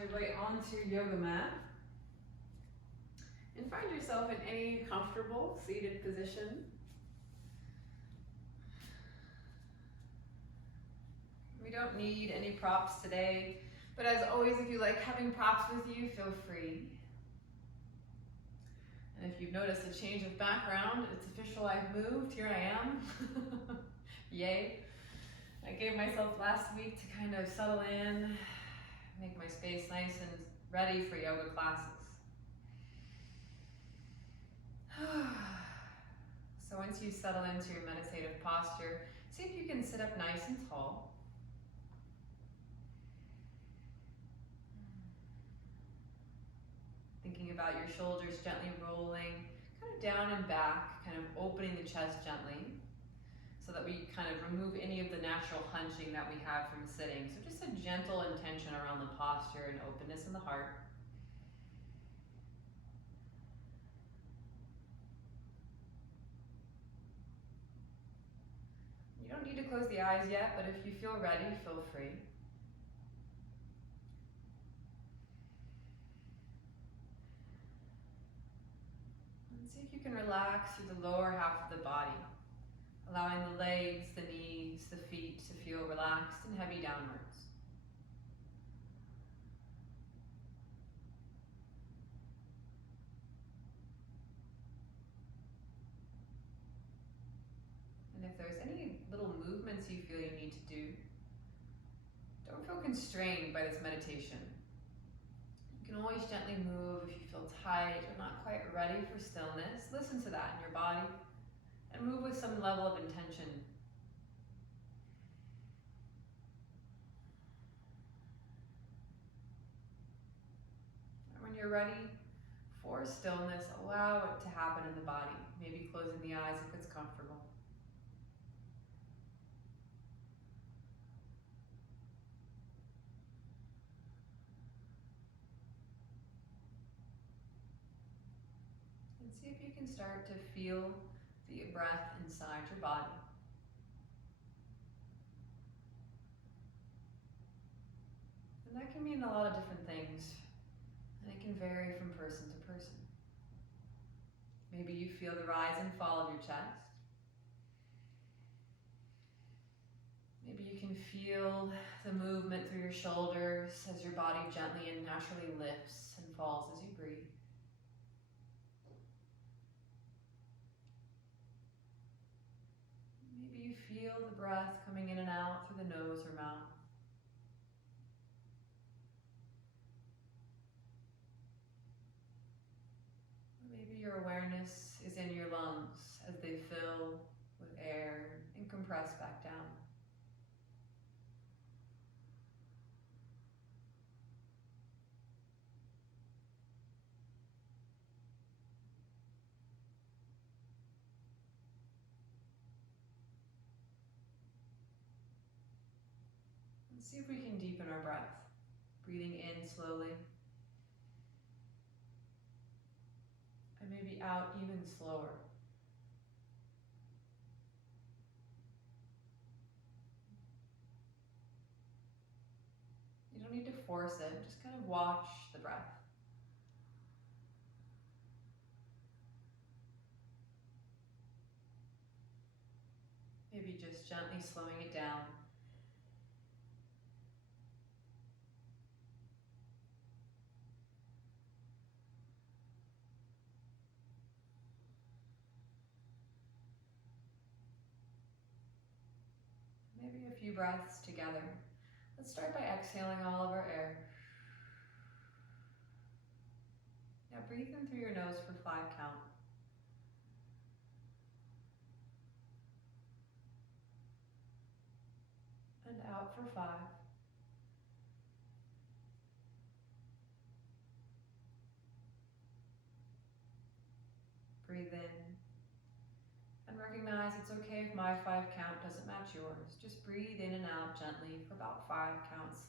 your way onto your yoga mat. And find yourself in any comfortable seated position. We don't need any props today, but as always, if you like having props with you, feel free. And if you've noticed a change of background, it's official, I've moved, here I am. Yay. I gave myself last week to kind of settle in, make my space nice and ready for yoga classes. So once you settle into your meditative posture, see if you can sit up nice and tall. Thinking about your shoulders gently rolling, kind of down and back, kind of opening the chest gently, so that we kind of remove any of the natural hunching that we have from sitting. So just a gentle intention around the posture and openness in the heart. You don't need to close the eyes yet, but if you feel ready, feel free. And see if you can relax through the lower half of the body, allowing the legs, the knees, the feet to feel relaxed and heavy downwards. And if there's any little movements you feel you need to do, don't feel constrained by this meditation. You can always gently move if you feel tight or not quite ready for stillness. Listen to that in your body and move with some level of intention. And when you're ready for stillness, allow it to happen in the body. Maybe closing the eyes if it's comfortable. And see if you can start to feel the breath inside your body. And that can mean a lot of different things, and it can vary from person to person. Maybe you feel the rise and fall of your chest. Maybe you can feel the movement through your shoulders as your body gently and naturally lifts and falls as you breathe. Maybe you feel the breath coming in and out through the nose or mouth. Maybe your awareness is in your lungs as they fill with air and compress back down. And see if we can deepen our breath, breathing in slowly. And maybe out even slower. You don't need to force it, just kind of watch the breath. Maybe just gently slowing it down. Maybe a few breaths together. Let's start by exhaling all of our air. Now breathe in through your nose for 5 count. And out for 5. Breathe in. And recognize it's okay if my 5 count doesn't match yours. Just breathe in and out gently for about 5 counts.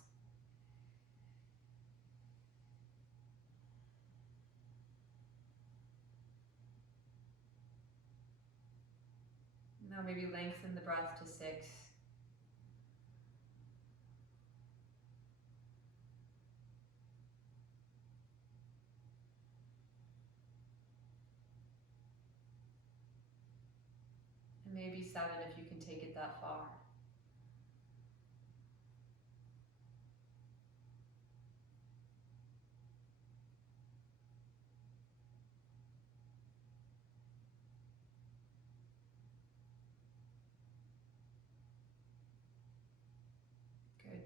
Now maybe lengthen the breath to 6. maybe 7 if you can take it that far. Good.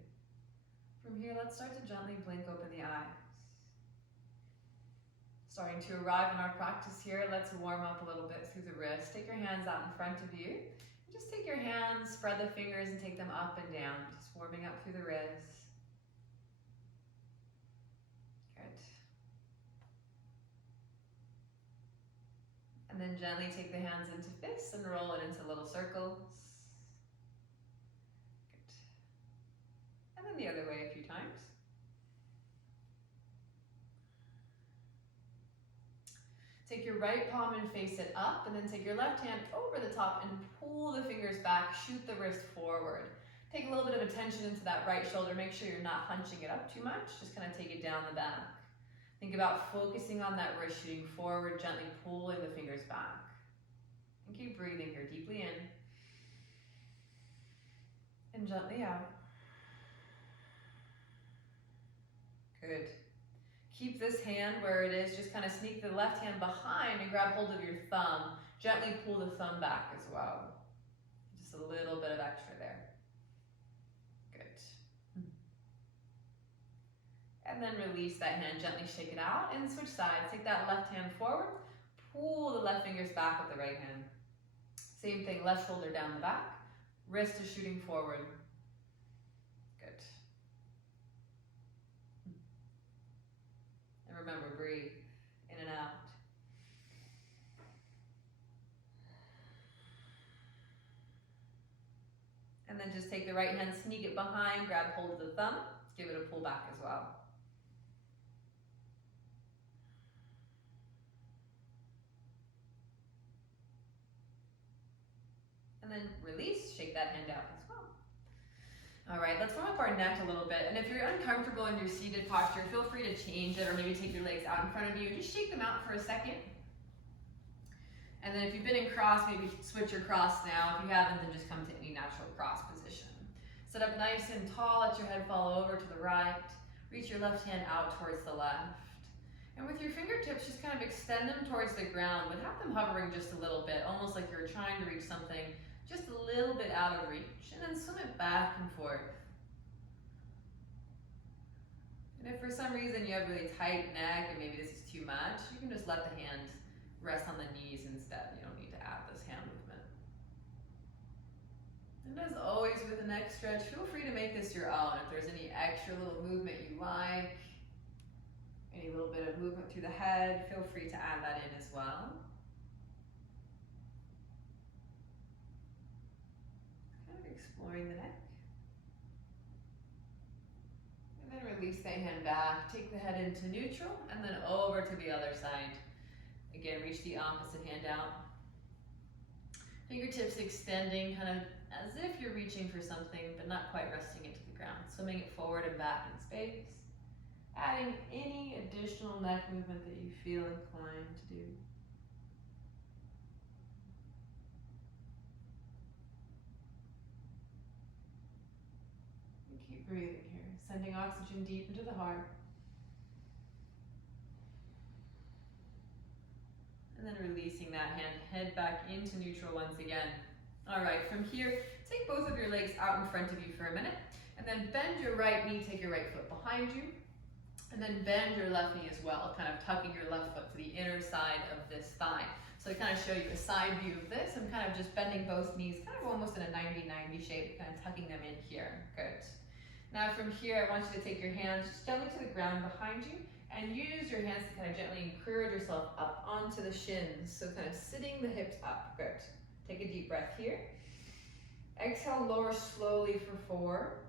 From here, let's start to gently blink open the eyes. Starting to arrive in our practice here, let's warm up a little bit through the wrists. Take your hands out in front of you. Just take your hands, spread the fingers, and take them up and down. Just warming up through the wrists. Good. And then gently take the hands into fists and roll it into little circles. Good. And then the other way a few times. Take your right palm and face it up, and then take your left hand over the top and pull the fingers back, shoot the wrist forward. Take a little bit of attention into that right shoulder. Make sure you're not hunching it up too much. Just kind of take it down the back. Think about focusing on that wrist shooting forward, gently pulling the fingers back. And keep breathing here, deeply in. And gently out. Good. Keep this hand where it is. Just kind of sneak the left hand behind and grab hold of your thumb. Gently pull the thumb back as well. Just a little bit of extra there. Good. And then release that hand. Gently shake it out and switch sides. Take that left hand forward. Pull the left fingers back with the right hand. Same thing, left shoulder down the back. Wrist is shooting forward. Good. And remember, breathe in and out. And then just take the right hand, sneak it behind, grab hold of the thumb, give it a pull back as well. And then release, shake that hand out as well. All right, let's warm up our neck a little bit. And if you're uncomfortable in your seated posture, feel free to change it, or maybe take your legs out in front of you and just shake them out for a second. And then if you've been in cross, maybe switch your cross now. If you haven't, then just come to any natural cross position. Sit up nice and tall, let your head fall over to the right. Reach your left hand out towards the left. And with your fingertips, just kind of extend them towards the ground, but have them hovering just a little bit, almost like you're trying to reach something just a little bit out of reach. And then swim it back and forth. And if for some reason you have really tight neck and maybe this is too much, you can just let the hand rest on the knees instead. You don't need to add this hand movement. And as always with the neck stretch, feel free to make this your own. If there's any extra little movement you like, any little bit of movement through the head, feel free to add that in as well. Kind of exploring the neck. And then release the hand back, take the head into neutral, and then over to the other side. Again, reach the opposite hand out. Fingertips extending, kind of as if you're reaching for something, but not quite resting it to the ground. Swimming it forward and back in space. Adding any additional neck movement that you feel inclined to do. And keep breathing here, sending oxygen deep into the heart. And then releasing that hand, head back into neutral once again. All right, from here, take both of your legs out in front of you for a minute, and then bend your right knee, take your right foot behind you, and then bend your left knee as well, kind of tucking your left foot to the inner side of this thigh. So I kind of show you a side view of this. I'm kind of just bending both knees, kind of almost in a 90-90 shape, kind of tucking them in here. Good. Now from here, I want you to take your hands just gently to the ground behind you, and use your hands to kind of gently encourage yourself up onto the shins. So kind of sitting the hips up. Good. Take a deep breath here. Exhale, lower slowly for 4,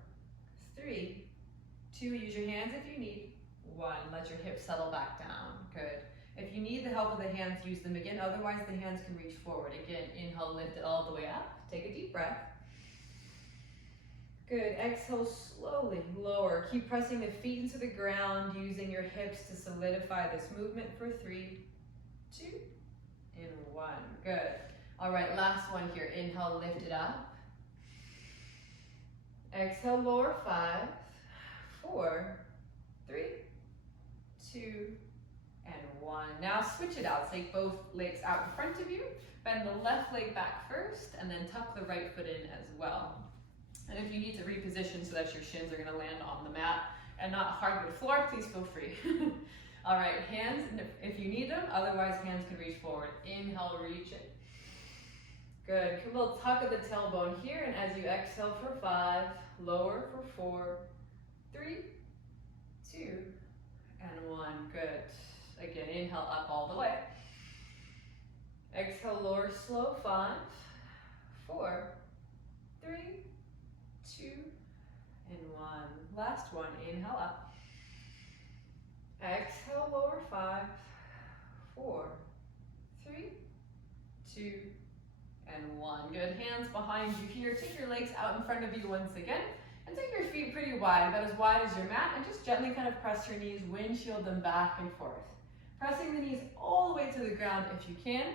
3, 2, use your hands if you need. 1, let your hips settle back down. Good. If you need the help of the hands, use them again. Otherwise, the hands can reach forward. Again, inhale, lift it all the way up. Take a deep breath. Good. Exhale, slowly lower. Keep pressing the feet into the ground, using your hips to solidify this movement for 3, 2, and 1. Good. All right, last one here. Inhale, lift it up. Exhale, lower 5, 4, 3, 2, and 1. Now switch it out. Take both legs out in front of you. Bend the left leg back first, and then tuck the right foot in as well. And if you need to reposition so that your shins are going to land on the mat and not hard to the floor, please feel free. All right, hands if you need them. Otherwise, hands can reach forward. Inhale, reach it. Good. A little tuck of the tailbone here, and as you exhale for 5, lower for 4, 3, 2, and 1. Good. Again, inhale up all the way. Exhale, lower slow. 5, 4, 3, 2, and 1. Last one. Inhale up. Exhale, lower 5, 4, 3, 2, and 1. Good. Hands behind you here. Take your legs out in front of you once again. And take your feet pretty wide, about as wide as your mat, and just gently kind of press your knees, windshield them back and forth. Pressing the knees all the way to the ground if you can.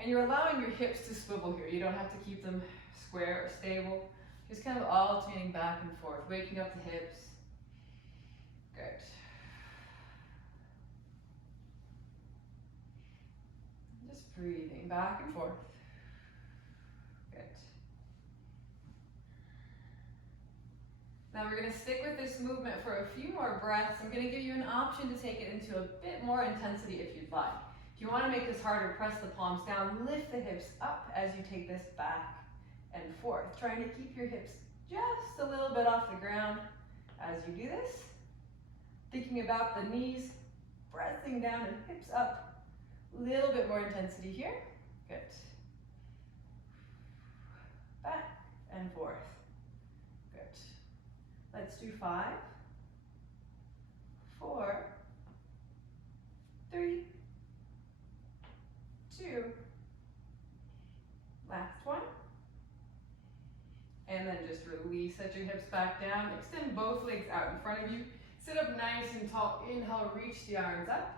And you're allowing your hips to swivel here. You don't have to keep them square or stable. Just kind of alternating back and forth, waking up the hips. Good. Just breathing back and forth. Good. Now we're going to stick with this movement for a few more breaths. I'm going to give you an option to take it into a bit more intensity if you'd like. If you want to make this harder, press the palms down, lift the hips up as you take this back and forth. Trying to keep your hips just a little bit off the ground as you do this. Thinking about the knees pressing down and hips up. A little bit more intensity here. Good. Back and forth. Good. Let's do 5, 4, 3, 2. Last one. And then just release, set your hips back down. Extend both legs out in front of you. Sit up nice and tall. Inhale, reach the arms up.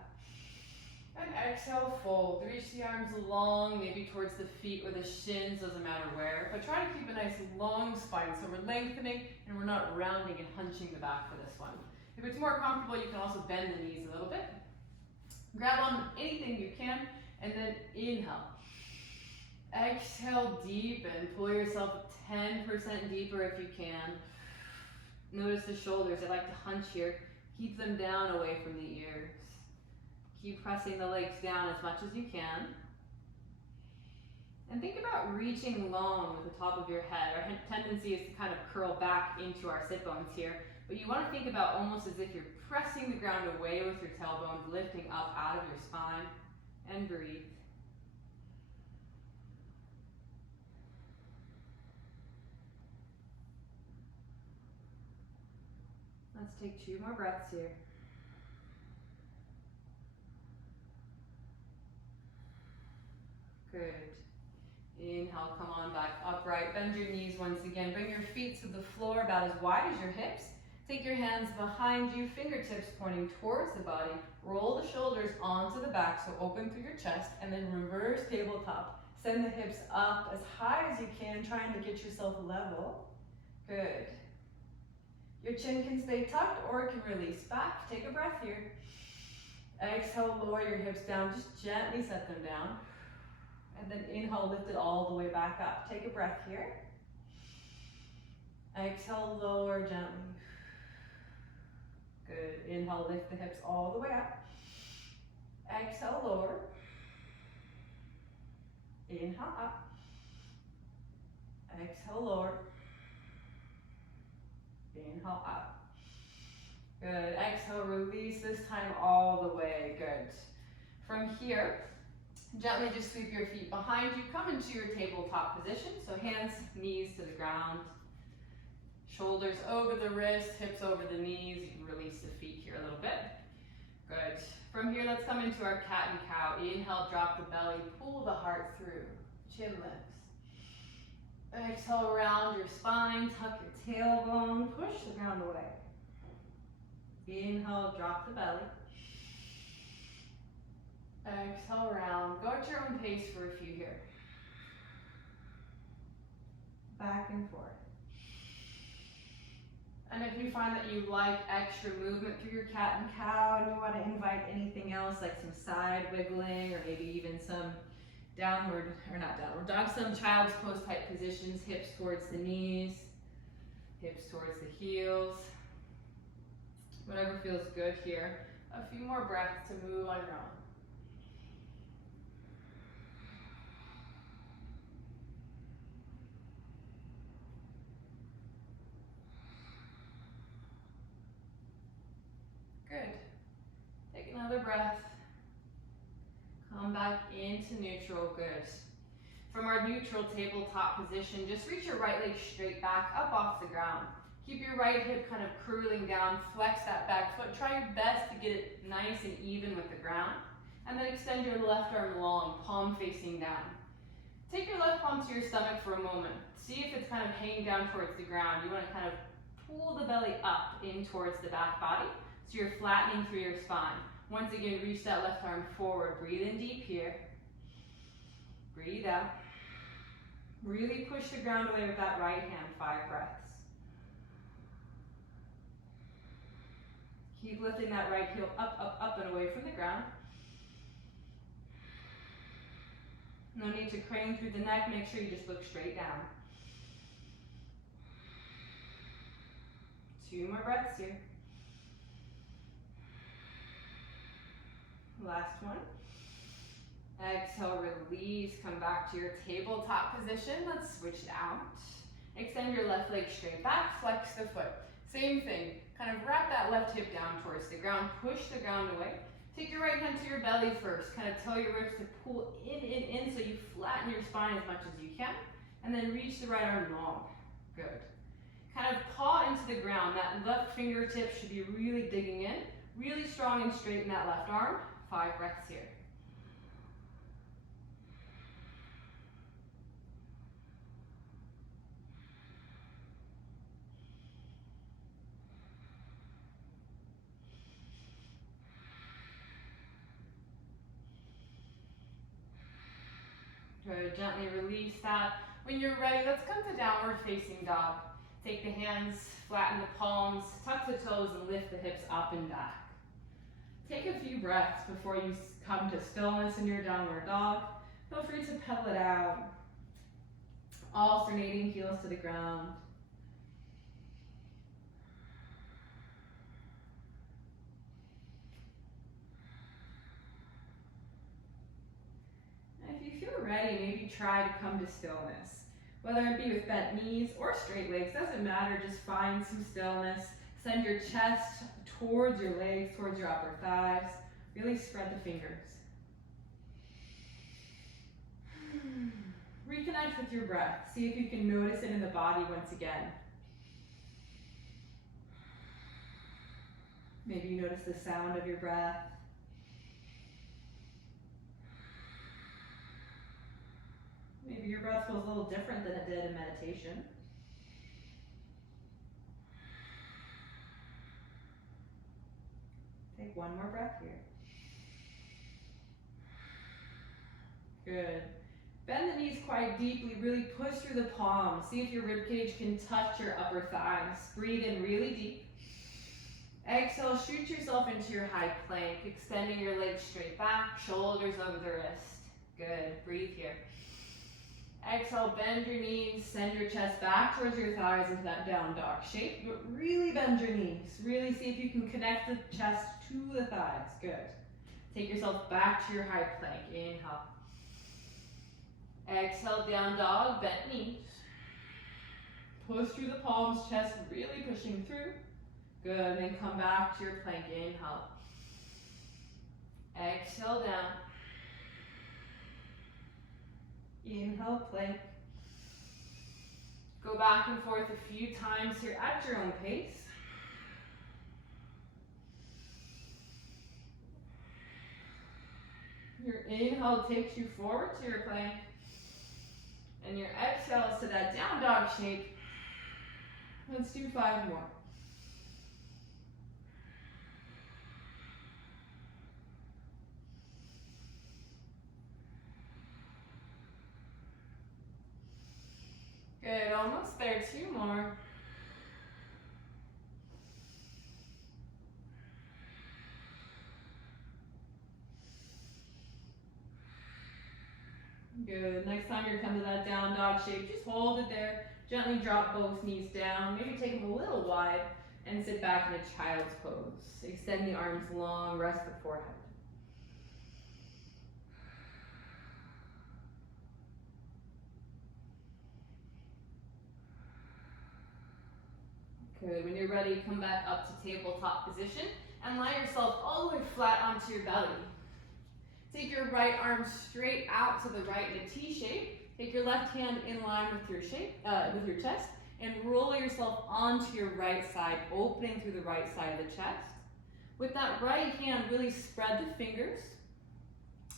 And exhale, fold. Reach the arms long, maybe towards the feet or the shins, doesn't matter where. But try to keep a nice long spine so we're lengthening and we're not rounding and hunching the back for this one. If it's more comfortable, you can also bend the knees a little bit. Grab on anything you can, and then inhale. Exhale, deepen. Pull yourself 10% deeper if you can. Notice the shoulders. I like to hunch here. Keep them down away from the ears. Keep pressing the legs down as much as you can. And think about reaching long with the top of your head. Our tendency is to kind of curl back into our sit bones here. But you want to think about almost as if you're pressing the ground away with your tailbones, lifting up out of your spine. And breathe. Let's take 2 more breaths here. Good. Inhale, come on back upright. Bend your knees once again. Bring your feet to the floor about as wide as your hips. Take your hands behind you, fingertips pointing towards the body. Roll the shoulders onto the back, so open through your chest, and then reverse tabletop. Send the hips up as high as you can, trying to get yourself level. Good. Your chin can stay tucked or it can release back. Take a breath here. Exhale, lower your hips down. Just gently set them down. And then inhale, lift it all the way back up. Take a breath here. Exhale, lower gently. Good. Inhale, lift the hips all the way up. Exhale, lower. Inhale, up. Exhale, lower. Inhale, up. Good. Exhale, release this time all the way. Good. From here, gently just sweep your feet behind you. Come into your tabletop position. So hands, knees to the ground. Shoulders over the wrists, hips over the knees. You can release the feet here a little bit. Good. From here, let's come into our cat and cow. Inhale, drop the belly, pull the heart through. Chin lifts. Exhale, round your spine, tuck your tailbone, push the ground away. Inhale, drop the belly. Exhale, round. Go at your own pace for a few here. back and forth. And if you find that you like extra movement through your cat and cow and you want to invite anything else like some side wiggling or maybe even some downward, or not downward dog, some child's pose type positions, hips towards the knees, hips towards the heels. Whatever feels good here. A few more breaths to move on your own. Good. Take another breath. Come back into neutral. Good. From our neutral tabletop position, just reach your right leg straight back up off the ground. Keep your right hip kind of curling down. Flex that back foot. Try your best to get it nice and even with the ground. And then extend your left arm long, palm facing down. Take your left palm to your stomach for a moment. See if it's kind of hanging down towards the ground. You want to kind of pull the belly up in towards the back body. So you're flattening through your spine. Once again, reach that left arm forward. Breathe in deep here. Breathe out. Really push the ground away with that right hand. 5 breaths. Keep lifting that right heel up, up, up and away from the ground. No need to crane through the neck. Make sure you just look straight down. 2 more breaths here. Last one. Exhale, release. Come back to your tabletop position. Let's switch it out. Extend your left leg straight back. Flex the foot. Same thing. Kind of wrap that left hip down towards the ground. Push the ground away. Take your right hand to your belly first. Kind of tell your ribs to pull in, so you flatten your spine as much as you can. And then reach the right arm long. Good. Kind of paw into the ground. That left fingertip should be really digging in. Really strong and straight in that left arm. 5 breaths here. Good. Gently release that. When you're ready, let's come to downward facing dog. Take the hands, flatten the palms, tuck the toes, and lift the hips up and back. Take a few breaths before you come to stillness in your downward dog. Feel free to pedal it out. Alternating heels to the ground. And if you feel ready, maybe try to come to stillness. Whether it be with bent knees or straight legs, doesn't matter, just find some stillness. Send your chest towards your legs, towards your upper thighs. Really spread the fingers. Reconnect with your breath. See if you can notice it in the body once again. Maybe you notice the sound of your breath. Maybe your breath feels a little different than it did in meditation. Take one more breath here. Good. Bend the knees quite deeply, really push through the palms. See if your ribcage can touch your upper thighs. Breathe in really deep. Exhale, shoot yourself into your high plank, extending your legs straight back, shoulders over the wrist. Good, breathe here. Exhale, bend your knees, send your chest back towards your thighs into that down dog shape. But really bend your knees. Really see if you can connect the chest to the thighs. Good. Take yourself back to your high plank. Inhale. Exhale, down dog, bent knees. Push through the palms, chest really pushing through. Good, then come back to your plank. Inhale. Exhale, down. Inhale, plank. Go back and forth a few times here at your own pace. Your inhale takes you forward to your plank. And your exhale is to that down dog shape. Let's do 5 more. Good, almost there. 2 more. Good. Next time you come to that down dog shape, just hold it there. Gently drop both knees down. Maybe take them a little wide and sit back in a child's pose. Extend the arms long, rest the forehead. Good. When you're ready, come back up to tabletop position and lie yourself all the way flat onto your belly. Take your right arm straight out to the right in a T shape. Take your left hand in line with your chest, and roll yourself onto your right side, opening through the right side of the chest. With that right hand, really spread the fingers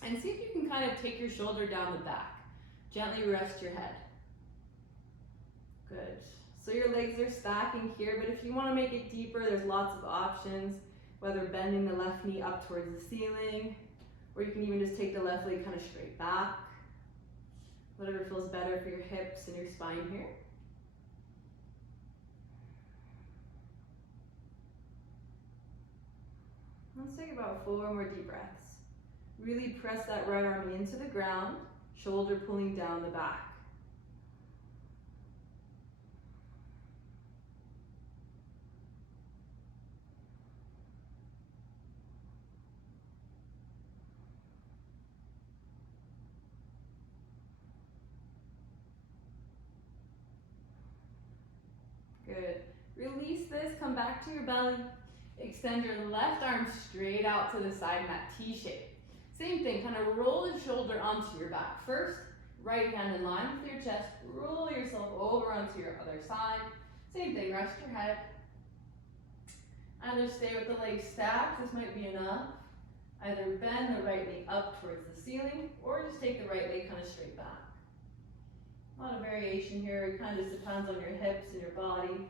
and see if you can kind of take your shoulder down the back. Gently rest your head. Good. So your legs are stacking here, but if you want to make it deeper, there's lots of options, whether bending the left knee up towards the ceiling, or you can even just take the left leg kind of straight back. Whatever feels better for your hips and your spine here. Let's take about 4 more deep breaths. Really press that right arm into the ground, shoulder pulling down the back. Good. Release this, come back to your belly. Extend your left arm straight out to the side in that T shape. Same thing, kind of roll the shoulder onto your back. First, right hand in line with your chest, roll yourself over onto your other side. Same thing, rest your head. Either stay with the legs stacked, this might be enough. Either bend the right knee up towards the ceiling, or just take the right leg kind of straight back. A lot of variation here, it kind of just depends on your hips and your body.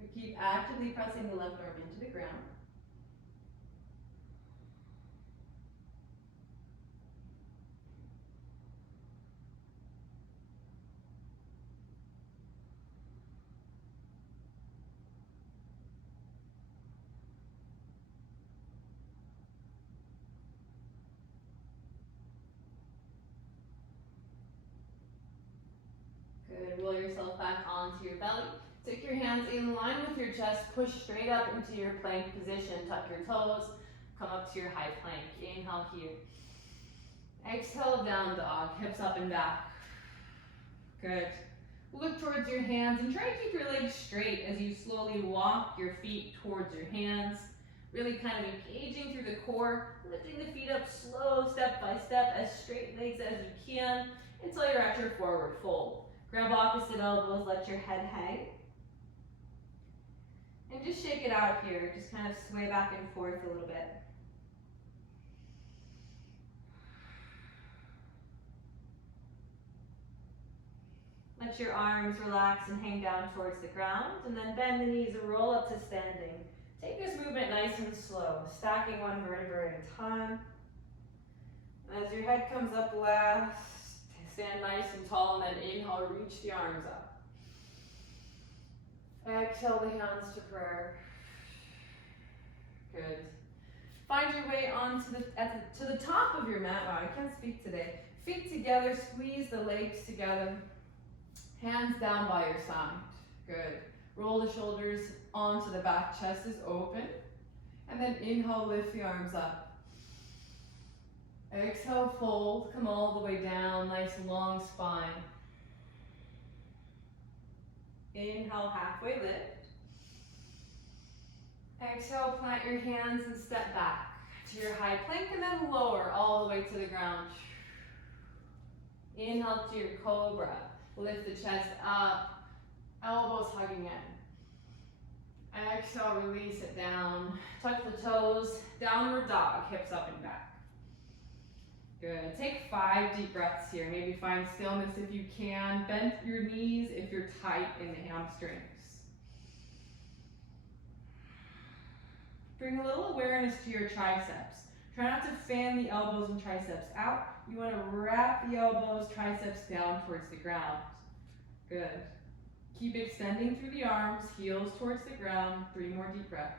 But keep actively pressing the left arm into the ground. Good, roll yourself back onto your belly. Take your hands in line with your chest, push straight up into your plank position, tuck your toes, come up to your high plank. Inhale here. Exhale, down dog, hips up and back. Good. Look towards your hands and try to keep your legs straight as you slowly walk your feet towards your hands. Really kind of engaging through the core, lifting the feet up slow, step by step, as straight legs as you can, until you're at your forward fold. Grab opposite elbows, let your head hang. And just shake it out here, just kind of sway back and forth a little bit. Let your arms relax and hang down towards the ground, and then bend the knees and roll up to standing. Take this movement nice and slow, stacking one vertebra at a time. As your head comes up last, stand nice and tall, and then inhale, reach the arms up. Exhale the hands to prayer. Good. Find your way onto to the top of your mat. Wow, I can't speak today. Feet together, squeeze the legs together. Hands down by your side. Good. Roll the shoulders onto the back, chest is open. And then inhale, lift the arms up. Exhale, fold, come all the way down, nice long spine. Inhale, halfway lift. Exhale, plant your hands and step back to your high plank, and then lower all the way to the ground. Inhale to your cobra. Lift the chest up, elbows hugging in. Exhale, release it down. Tuck the toes, downward dog, hips up and back. Good. Take 5 deep breaths here. Maybe find stillness if you can. Bend your knees if you're tight in the hamstrings. Bring a little awareness to your triceps. Try not to fan the elbows and triceps out. You want to wrap the elbows, triceps down towards the ground. Good. Keep extending through the arms, heels towards the ground. 3 more deep breaths.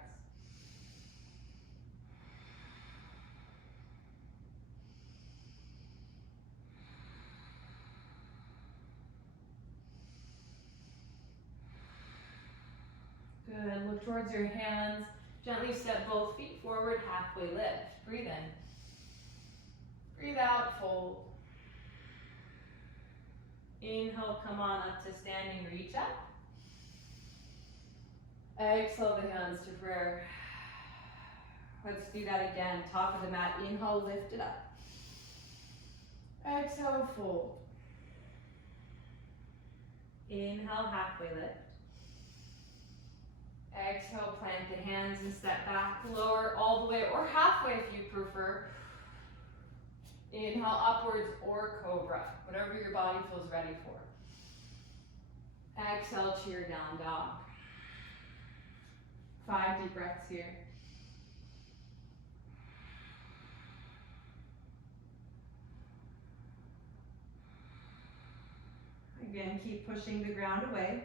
Good. Look towards your hands. Gently step both feet forward, halfway lift. Breathe in. Breathe out, fold. Inhale, come on up to standing, reach up. Exhale the hands to prayer. Let's do that again. Top of the mat, inhale, lift it up. Exhale, fold. Inhale, halfway lift. Exhale, plant the hands and step back, lower all the way or halfway if you prefer. Inhale, upwards or cobra, whatever your body feels ready for. Exhale, to your down dog. 5 deep breaths here. Again, keep pushing the ground away.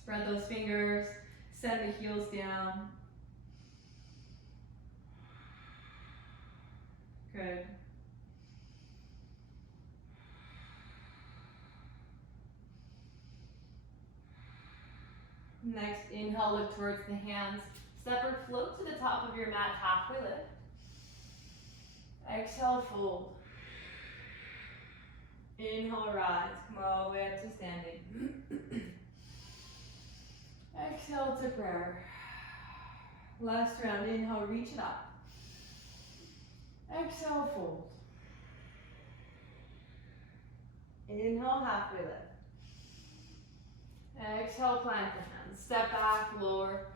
Spread those fingers, send the heels down. Good. Next, inhale, look towards the hands. Step or float to the top of your mat, halfway lift. Exhale, fold. Inhale, rise. Come all the way up to standing. Exhale to prayer. Last round, inhale, reach it up. Exhale, fold. Inhale, halfway lift. Exhale, plant the hands. Step back, lower.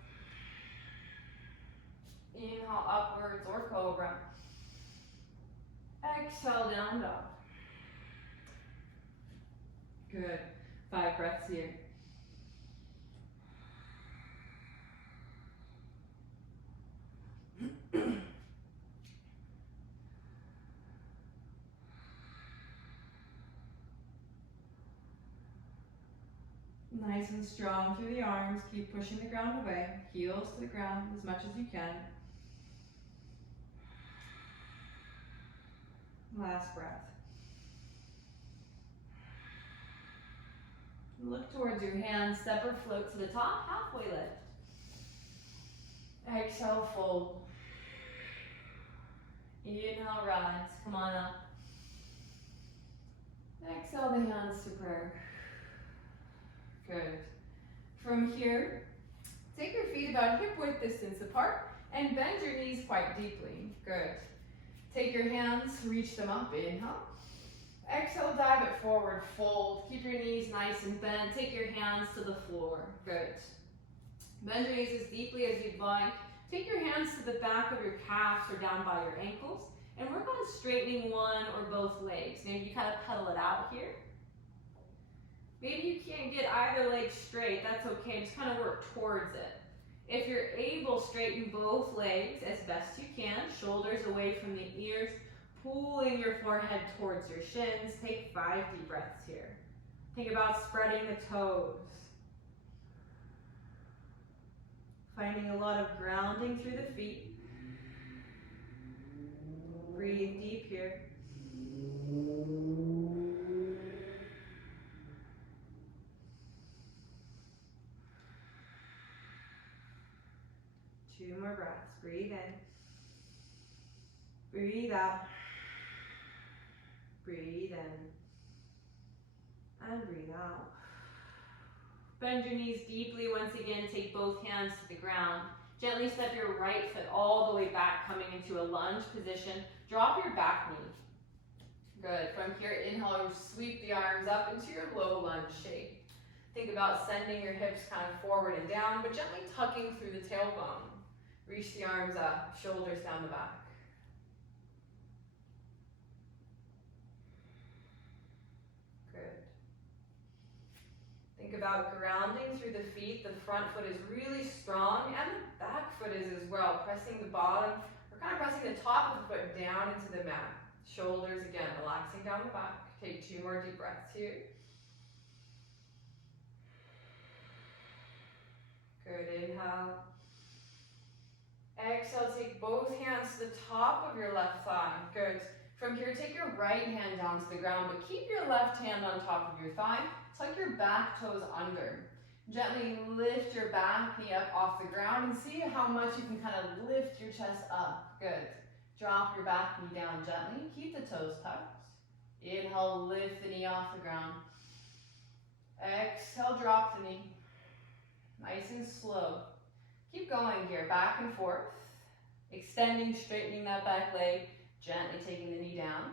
Inhale, upwards or cobra. Exhale, down dog. Good. 5 breaths here. Nice and strong through the arms. Keep pushing the ground away. Heels to the ground as much as you can. Last breath. Look towards your hands. Step or float to the top. Halfway lift. Exhale, fold. Inhale, rise. Come on up. Exhale the hands to prayer. Good. From here, take your feet about hip width distance apart and bend your knees quite deeply. Good. Take your hands, reach them up, inhale. Exhale, dive it forward, fold. Keep your knees nice and bent. Take your hands to the floor. Good. Bend your knees as deeply as you'd like. Take your hands to the back of your calves or down by your ankles and work on straightening one or both legs. Maybe you kind of pedal it out here. Maybe you can't get either leg straight, that's okay, just kind of work towards it. If you're able, straighten both legs as best you can, shoulders away from the ears, pulling your forehead towards your shins. Take 5 deep breaths here. Think about spreading the toes. Finding a lot of grounding through the feet. Breathe deep here. Two more breaths. Breathe in. Breathe out. Breathe in. And breathe out. Bend your knees deeply. Once again, take both hands to the ground. Gently step your right foot all the way back, coming into a lunge position. Drop your back knee. Good. From here, inhale, sweep the arms up into your low lunge shape. Think about sending your hips kind of forward and down, but gently tucking through the tailbone. Reach the arms up, shoulders down the back. Good. Think about grounding through the feet. The front foot is really strong and the back foot is as well. Pressing the bottom or kind kind of pressing the top of the foot down into the mat. Shoulders again, relaxing down the back. Take 2 more deep breaths here. Good, inhale. Exhale, take both hands to the top of your left thigh. Good. From here, take your right hand down to the ground, but keep your left hand on top of your thigh. Tuck your back toes under. Gently lift your back knee up off the ground and see how much you can kind of lift your chest up. Good. Drop your back knee down gently. Keep the toes tucked. Inhale, lift the knee off the ground. Exhale, drop the knee. Nice and slow. Keep going here, back and forth. Extending, straightening that back leg. Gently taking the knee down.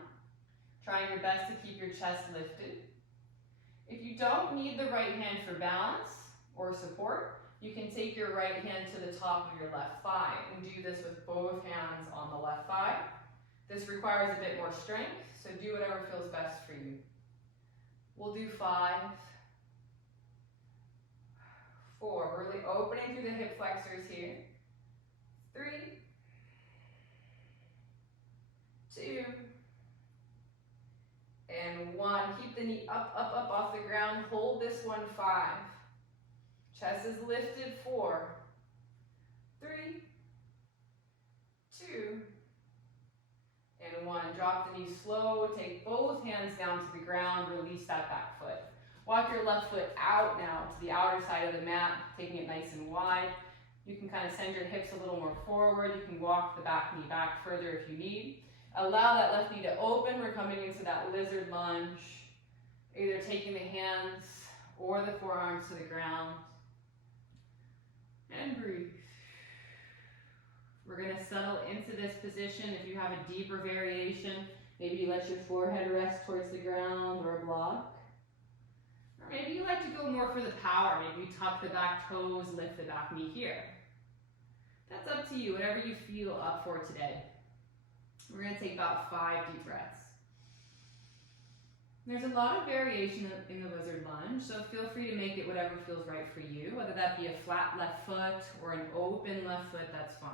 Trying your best to keep your chest lifted. If you don't need the right hand for balance or support, you can take your right hand to the top of your left thigh and do this with both hands on the left thigh. This requires a bit more strength, so do whatever feels best for you. We'll do 5, 4, really opening through the hip flexors here. 3, 2, and 1. Keep the knee up, up, up off the ground. Hold this one. 5. Chest is lifted. 4, 3, 2, and 1. Drop the knee slow. Take both hands down to the ground. Release that back foot. Walk your left foot out now to the outer side of the mat, taking it nice and wide. You can kind of send your hips a little more forward. You can walk the back knee back further if you need. Allow that left knee to open. We're coming into that lizard lunge. Either taking the hands or the forearms to the ground. And breathe. We're going to settle into this position. If you have a deeper variation, maybe you let your forehead rest towards the ground or a block. Or maybe you like to go more for the power. Maybe you tuck the back toes, lift the back knee here. That's up to you, whatever you feel up for today. We're going to take about 5 deep breaths. There's a lot of variation in the lizard lunge, so feel free to make it whatever feels right for you, whether that be a flat left foot or an open left foot, that's fine.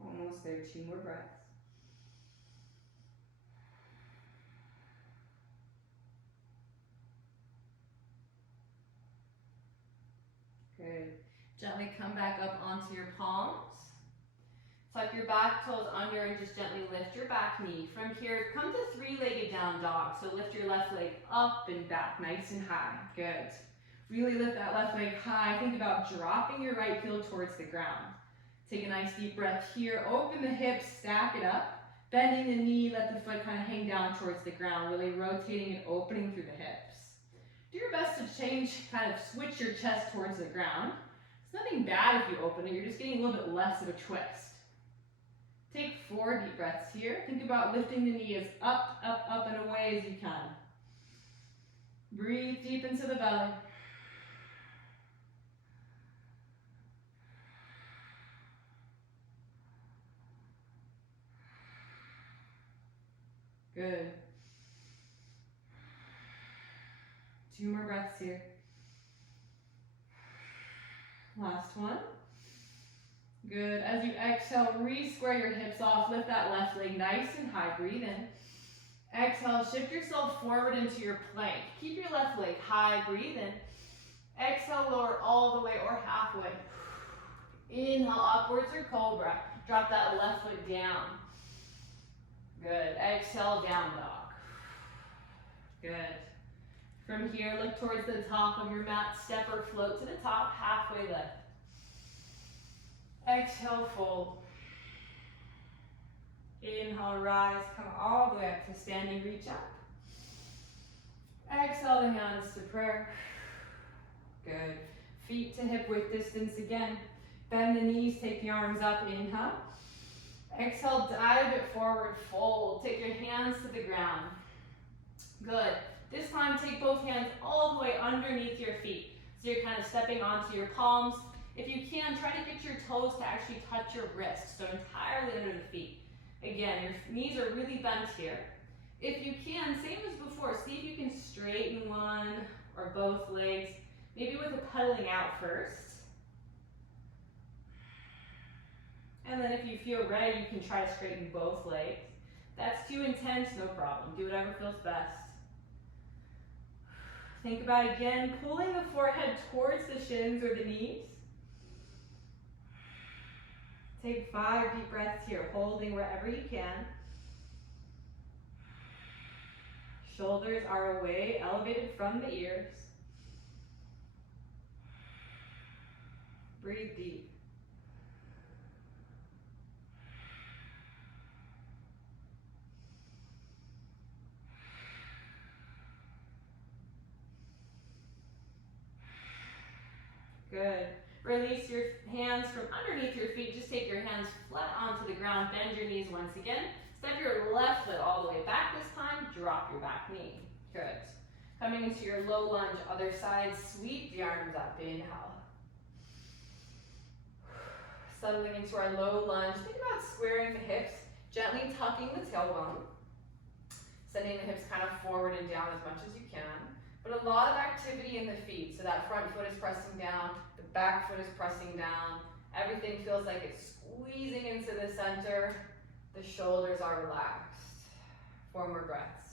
Almost there, 2 more breaths. Good. Gently come back up onto your palms. Tuck your back toes under and just gently lift your back knee. From here, come to 3-legged down dog. So lift your left leg up and back, nice and high. Good. Really lift that left leg high. Think about dropping your right heel towards the ground. Take a nice deep breath here. Open the hips, stack it up. Bending the knee, let the foot kind of hang down towards the ground. Really rotating and opening through the hips. Do your best to change, kind of switch your chest towards the ground. It's nothing bad if you open it. You're just getting a little bit less of a twist. Take 4 deep breaths here. Think about lifting the knee as up, up, up, and away as you can. Breathe deep into the belly. Good. 2 more breaths here. Last one. Good. As you exhale, re-square your hips off. Lift that left leg nice and high. Breathe in. Exhale, shift yourself forward into your plank. Keep your left leg high. Breathe in. Exhale, lower all the way or halfway. Inhale, upwards or cobra. Drop that left foot down. Good. Exhale, down dog. Good. From here, look towards the top of your mat. Step or float to the top. Halfway lift. Exhale, fold. Inhale, rise. Come all the way up to standing. Reach up. Exhale the hands to prayer. Good. Feet to hip width distance again. Bend the knees. Take the arms up. Inhale. Exhale, dive it forward, fold. Take your hands to the ground. Good. This time, take both hands all the way underneath your feet. So you're kind of stepping onto your palms. If you can, try to get your toes to actually touch your wrists, so entirely under the feet. Again, your knees are really bent here. If you can, same as before, see if you can straighten one or both legs, maybe with a pedaling out first. And then if you feel ready, you can try to straighten both legs. If that's too intense, no problem. Do whatever feels best. Think about, again, pulling the forehead towards the shins or the knees. Take 5 deep breaths here, holding wherever you can. Shoulders are away, elevated from the ears. Breathe deep. Good. Release your hands from underneath your feet. Just take your hands flat onto the ground. Bend your knees once again. Step your left foot all the way back this time. Drop your back knee. Good. Coming into your low lunge, other side. Sweep the arms up. Inhale. Settling into our low lunge. Think about squaring the hips. Gently tucking the tailbone. Sending the hips kind of forward and down as much as you can. But a lot of activity in the feet. So that front foot is pressing down. The back foot is pressing down. Everything feels like it's squeezing into the center. The shoulders are relaxed. 4 more breaths.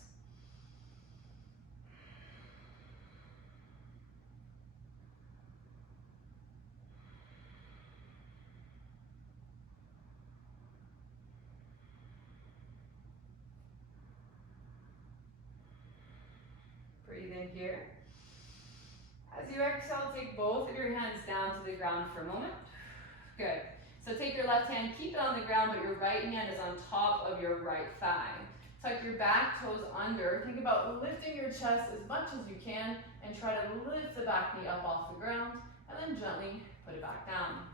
Breathe in here. As you exhale, take both of your hands down to the ground for a moment. Good. So take your left hand, keep it on the ground, but your right hand is on top of your right thigh. Tuck your back toes under. Think about lifting your chest as much as you can and try to lift the back knee up off the ground and then gently put it back down.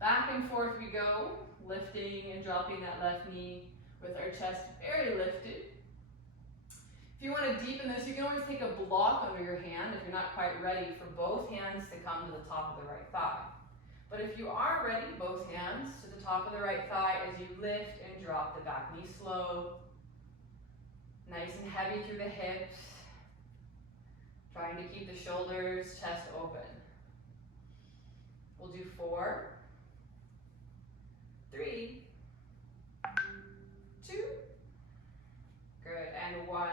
Back and forth we go, lifting and dropping that left knee with our chest very lifted. If you want to deepen this, you can always take a block under your hand if you're not quite ready for both hands to come to the top of the right thigh. But if you are ready, both hands to the top of the right thigh as you lift and drop the back knee slow. Nice and heavy through the hips. Trying to keep the shoulders, chest open. We'll do 4, 3, 2, good, and 1.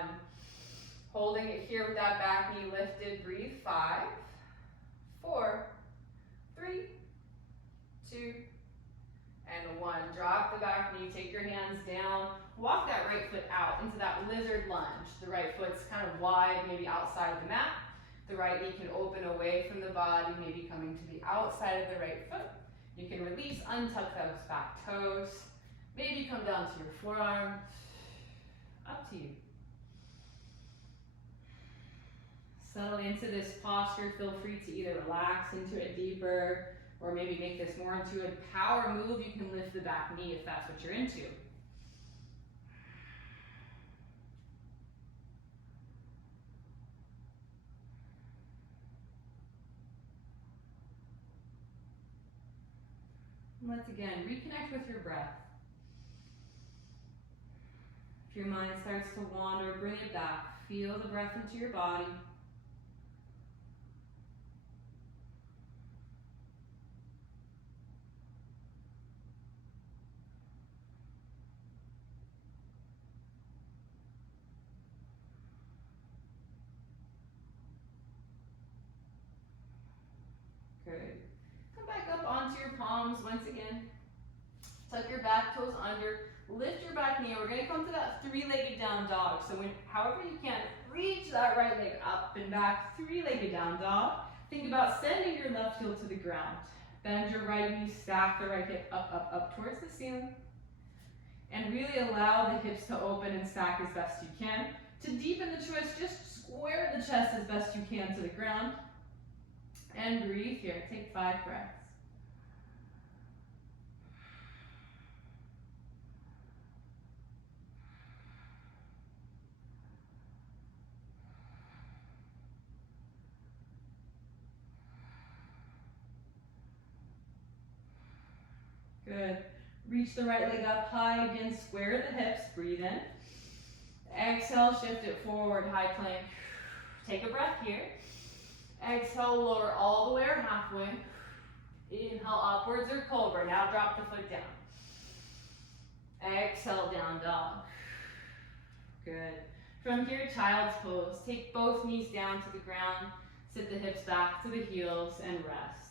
Holding it here with that back knee lifted, breathe. 5, 4, 3, 2, and 1. Drop the back knee, take your hands down. Walk that right foot out into that lizard lunge. The right foot's kind of wide, maybe outside the mat. The right knee can open away from the body, maybe coming to the outside of the right foot. You can release, untuck those back toes. Maybe come down to your forearms. Up to you. Settle into this posture. Feel free to either relax into it deeper or maybe make this more into a power move. You can lift the back knee if that's what you're into. And let's again reconnect with your breath. If your mind starts to wander, bring it back. Feel the breath into your body. Good. Come back up onto your palms once again. Tuck your back toes under. Lift your back knee. We're going to come to that 3-legged down dog. So however you can, reach that right leg up and back. 3-legged down dog. Think about sending your left heel to the ground. Bend your right knee, stack the right hip up, up, up towards the ceiling. And really allow the hips to open and stack as best you can. To deepen the twist, just square the chest as best you can to the ground. And breathe here. Take 5 breaths. Good. Reach the right leg up high, again, square the hips, breathe in. Exhale, shift it forward, high plank. Take a breath here. Exhale, lower all the way or halfway. Inhale, upwards or cobra. Now drop the foot down. Exhale, down dog. Good. From here, child's pose. Take both knees down to the ground. Sit the hips back to the heels and rest.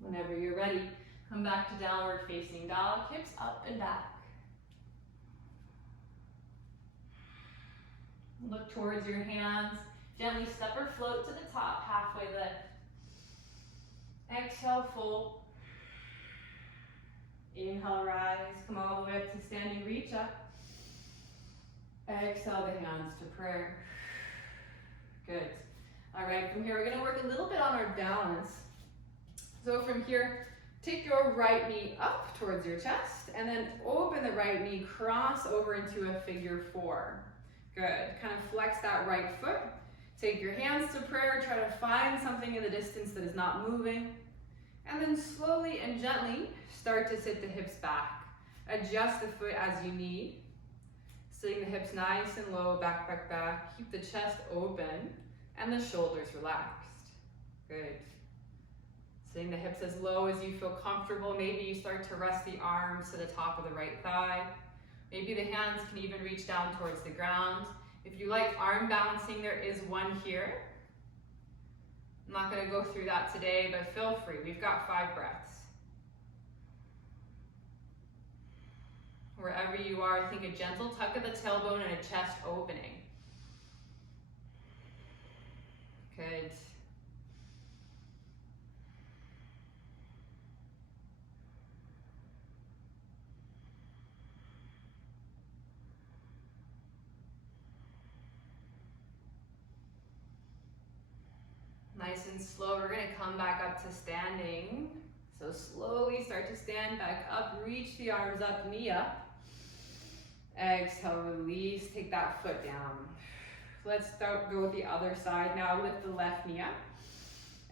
Whenever you're ready, come back to downward facing dog, hips up and back. Look towards your hands. Gently step or float to the top, halfway lift. Exhale, fold. Inhale, rise. Come all the way up to standing, reach up. Exhale the hands to prayer. Good. All right, from here, we're gonna work a little bit on our balance. So from here, take your right knee up towards your chest, and then open the right knee, cross over into a figure four. Good. Kind of flex that right foot. Take your hands to prayer. Try to find something in the distance that is not moving. And then slowly and gently start to sit the hips back. Adjust the foot as you need. Sitting the hips nice and low, back, back, back. Keep the chest open and the shoulders relaxed. Good. Sitting the hips as low as you feel comfortable. Maybe you start to rest the arms to the top of the right thigh. Maybe the hands can even reach down towards the ground. If you like arm balancing, there is one here. I'm not going to go through that today, but feel free. We've got 5 breaths. Wherever you are, think a gentle tuck of the tailbone and a chest opening. Good. Nice and slow, we're gonna come back up to standing. So slowly start to stand back up, reach the arms up, knee up. Exhale, release, take that foot down. Let's go with the other side now. Lift the left knee up.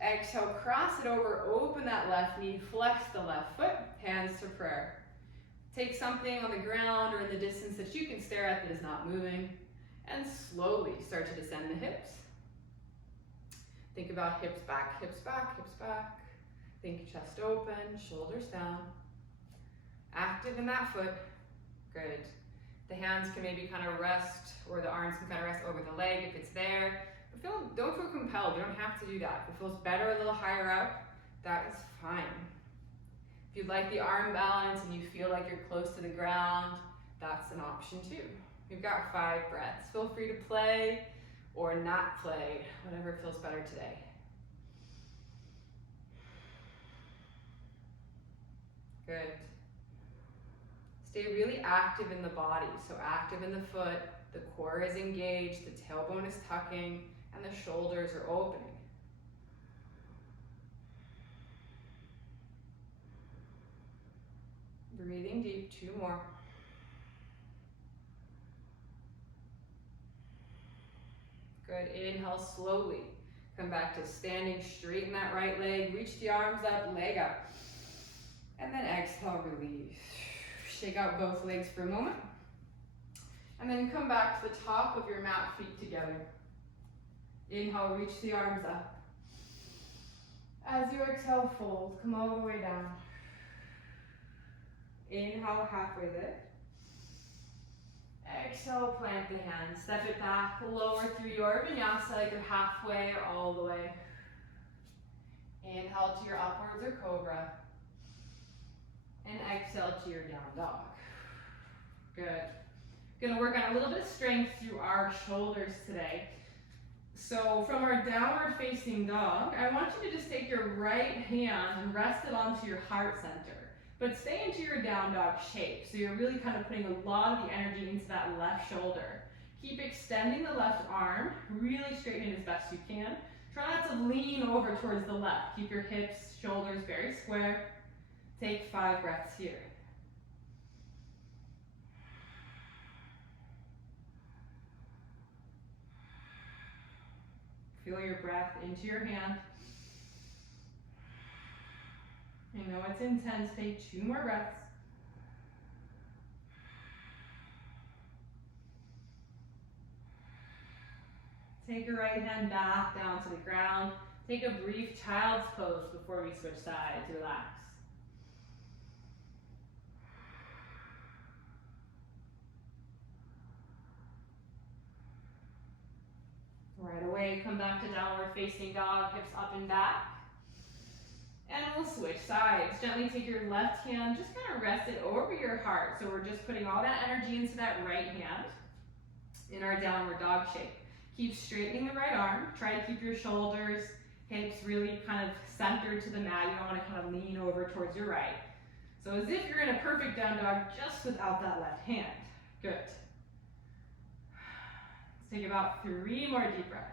Exhale, cross it over, open that left knee, flex the left foot, hands to prayer. Take something on the ground or in the distance that you can stare at that is not moving, and slowly start to descend the hips. Think about hips back, hips back, hips back. Think chest open, shoulders down. Active in that foot. Good. The hands can maybe kind of rest, or the arms can kind of rest over the leg if it's there. But don't feel compelled, you don't have to do that. If it feels better a little higher up, that is fine. If you'd like the arm balance and you feel like you're close to the ground, that's an option too. We've got 5 breaths. Feel free to play or not play, whatever feels better today. Good. Stay really active in the body, so active in the foot, the core is engaged, the tailbone is tucking, and the shoulders are opening. Breathing deep, 2 more. Good, inhale slowly. Come back to standing, straighten that right leg, reach the arms up, leg up. And then exhale, release. Shake out both legs for a moment. And then come back to the top of your mat, feet together. Inhale, reach the arms up. As you exhale, fold, come all the way down. Inhale, halfway lift. Exhale, plant the hands, step it back, lower through your vinyasa like you're halfway or all the way. Inhale to your upwards or cobra. And exhale to your down dog. Good. Gonna work on a little bit of strength through our shoulders today. So from our downward facing dog, I want you to just take your right hand and rest it onto your heart center. But stay into your down dog shape. So you're really kind of putting a lot of the energy into that left shoulder. Keep extending the left arm, really straighten it as best you can. Try not to lean over towards the left. Keep your hips, shoulders very square. Take 5 breaths here. Feel your breath into your hand. I know it's intense. Take 2 more breaths. Take your right hand back down to the ground. Take a brief child's pose before we switch sides. Relax. Right away, come back to downward facing dog, hips up and back. And we'll switch sides. Gently take your left hand, just kind of rest it over your heart. So we're just putting all that energy into that right hand in our downward dog shape. Keep straightening the right arm. Try to keep your shoulders, hips really kind of centered to the mat. You don't want to kind of lean over towards your right. So as if you're in a perfect down dog, just without that left hand. Good. Let's take about 3 more deep breaths.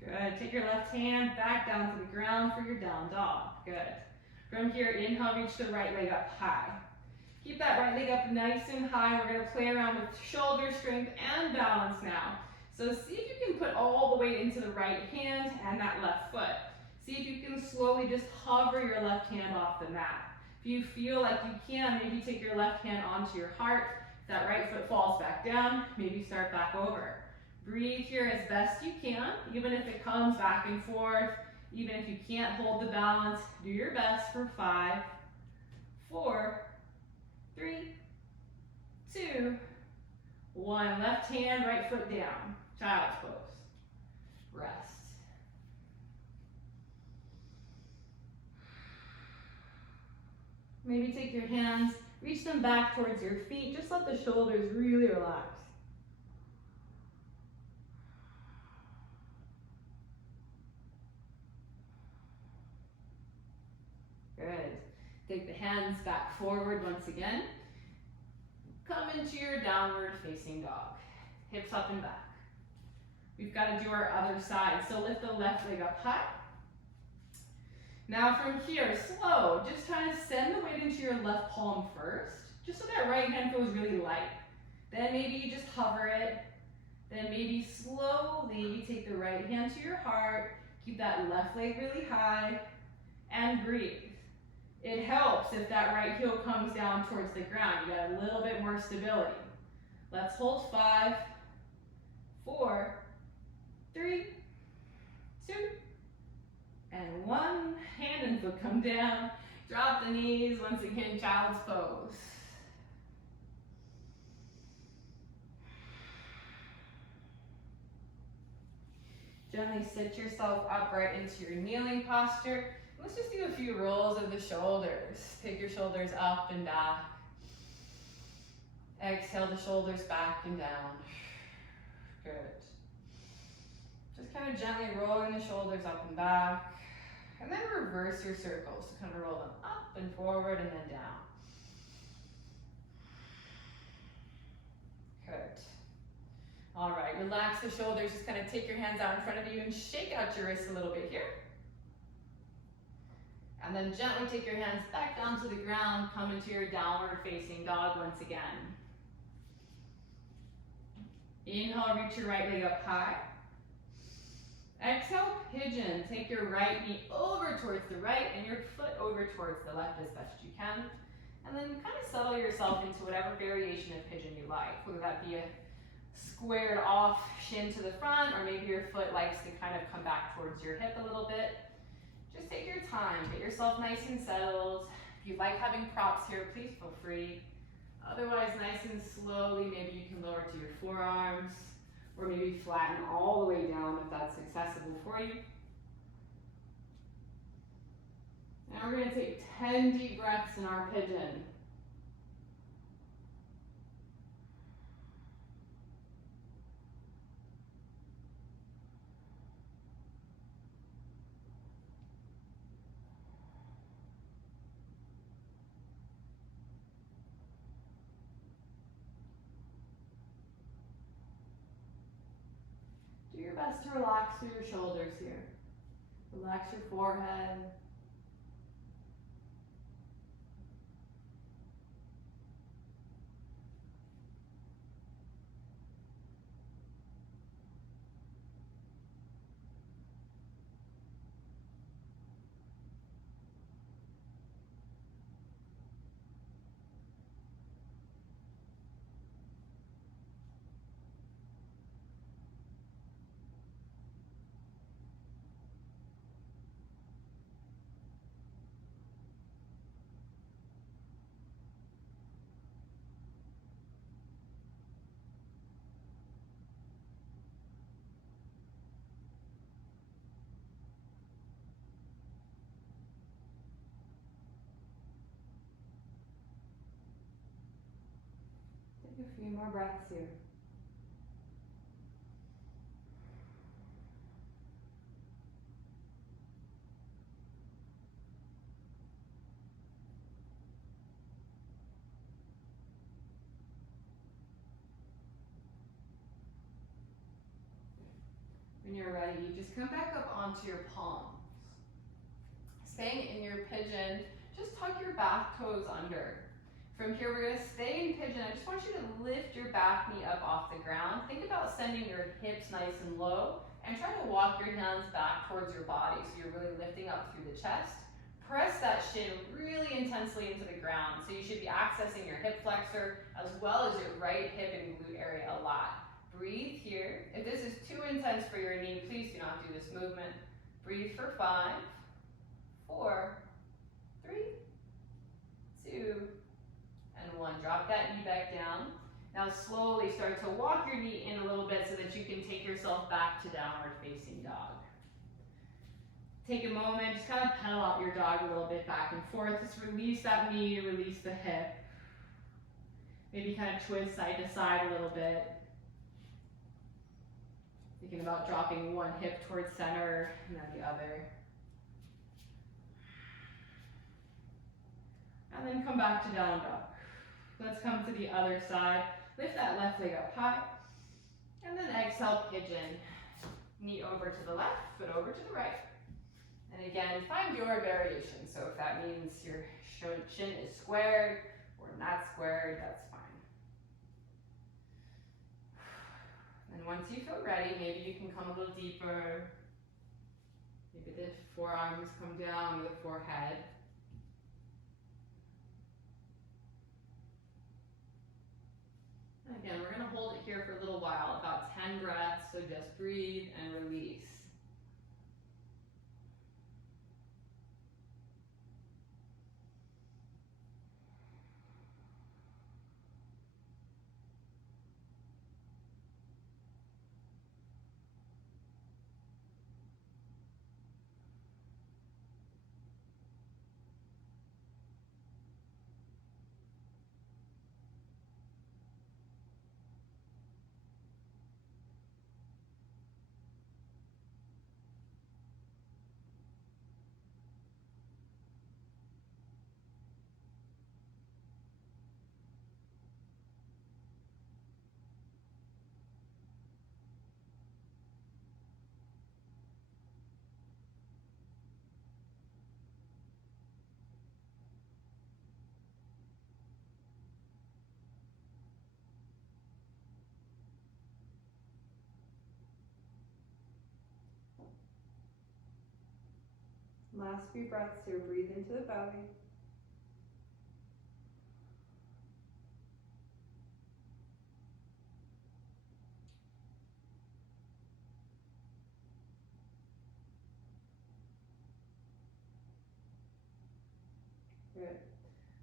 Good. Take your left hand back down to the ground for your down dog. Good. From here, inhale, reach the right leg up high. Keep that right leg up nice and high. We're going to play around with shoulder strength and balance now. So see if you can put all the weight into the right hand and that left foot. See if you can slowly just hover your left hand off the mat. If you feel like you can, maybe take your left hand onto your heart. If that right foot falls back down, maybe start back over. Breathe here as best you can, even if it comes back and forth, even if you can't hold the balance, do your best for 5, 4, 3, 2, 1. Left hand, right foot down. Child's pose. Rest. Maybe take your hands, reach them back towards your feet. Just let the shoulders really relax. Good. Take the hands back forward once again. Come into your downward facing dog. Hips up and back. We've got to do our other side. So lift the left leg up high. Now from here, slow. Just try to send the weight into your left palm first, just so that right hand feels really light. Then maybe you just hover it. Then maybe slowly take the right hand to your heart. Keep that left leg really high and breathe. It helps if that right heel comes down towards the ground. You got a little bit more stability. Let's hold 5, 4, 3, 2, and 1. Hand and foot come down. Drop the knees. Once again, child's pose. Gently sit yourself upright into your kneeling posture. Let's just do a few rolls of the shoulders. Take your shoulders up and back. Exhale the shoulders back and down. Good. Just kind of gently rolling the shoulders up and back. And then reverse your circles. So kind of roll them up and forward and then down. Good. All right, relax the shoulders. Just kind of take your hands out in front of you and shake out your wrists a little bit here. And then gently take your hands back down to the ground. Come into your downward facing dog once again. Inhale, reach your right leg up high. Exhale, pigeon. Take your right knee over towards the right and your foot over towards the left as best you can. And then kind of settle yourself into whatever variation of pigeon you like, whether that be a squared off shin to the front, or maybe your foot likes to kind of come back towards your hip a little bit. Just take your time, get yourself nice and settled. If you like having props here, please feel free. Otherwise, nice and slowly, maybe you can lower to your forearms, or maybe flatten all the way down if that's accessible for you. Now we're going to take 10 deep breaths in our pigeon. your best to relax through your shoulders here. Relax your forehead. Take a few more breaths here. When you're ready, just come back up onto your palms. Staying in your pigeon, just tuck your back toes under. From here, we're gonna stay in pigeon. I just want you to lift your back knee up off the ground. Think about sending your hips nice and low, and try to walk your hands back towards your body, so you're really lifting up through the chest. Press that shin really intensely into the ground, so you should be accessing your hip flexor, as well as your right hip and glute area a lot. Breathe here. If this is too intense for your knee, please do not do this movement. Breathe for 5, 4, 3, 2, and 1. Drop that knee back down. Now slowly start to walk your knee in a little bit so that you can take yourself back to downward facing dog. Take a moment, just kind of pedal out your dog a little bit back and forth. Just release that knee, release the hip. Maybe kind of twist side to side a little bit. Thinking about dropping one hip towards center and then the other. And then come back to down dog. Let's come to the other side. Lift that left leg up high. And then exhale, pigeon. Knee over to the left, foot over to the right. And again, find your variation. So if that means your shin is squared or not squared, that's fine. And once you feel ready, maybe you can come a little deeper. Maybe the forearms come down to the forehead. And again, we're going to hold it here for a little while, about 10 breaths, so just breathe and release. Last few breaths here, breathe into the belly. Good.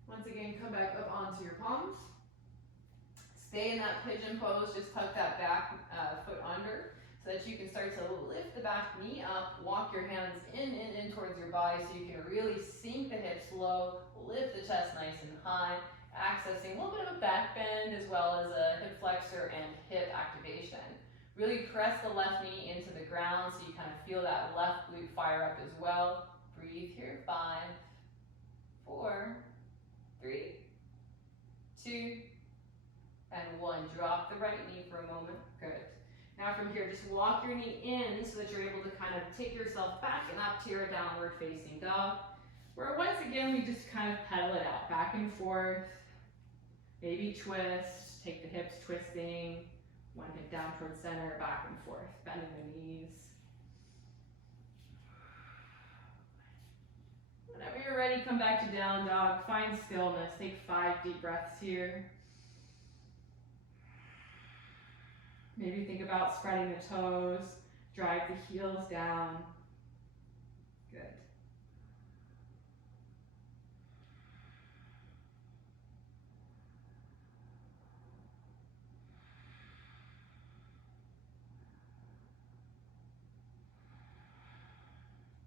Once again, come back up onto your palms. Stay in that pigeon pose, just tuck that back foot under so that you can start to lift the back knee up, walk your hands in towards your body so you can really sink the hips low, lift the chest nice and high, accessing a little bit of a back bend as well as a hip flexor and hip activation. Really press the left knee into the ground so you kind of feel that left glute fire up as well. Breathe here, 5, 4, 3, 2, and 1. Drop the right knee for a moment. Good. Now from here, just walk walk your knee in so that you're able to kind of take yourself back and up to your downward facing dog. Where once again, we just kind of pedal it out, back and forth. Maybe twist, take the hips twisting, one hip down towards center, back and forth, bending the knees. Whenever you're ready, come back to down dog, find stillness, take 5 deep breaths here. Maybe think about spreading the toes, drive the heels down. Good.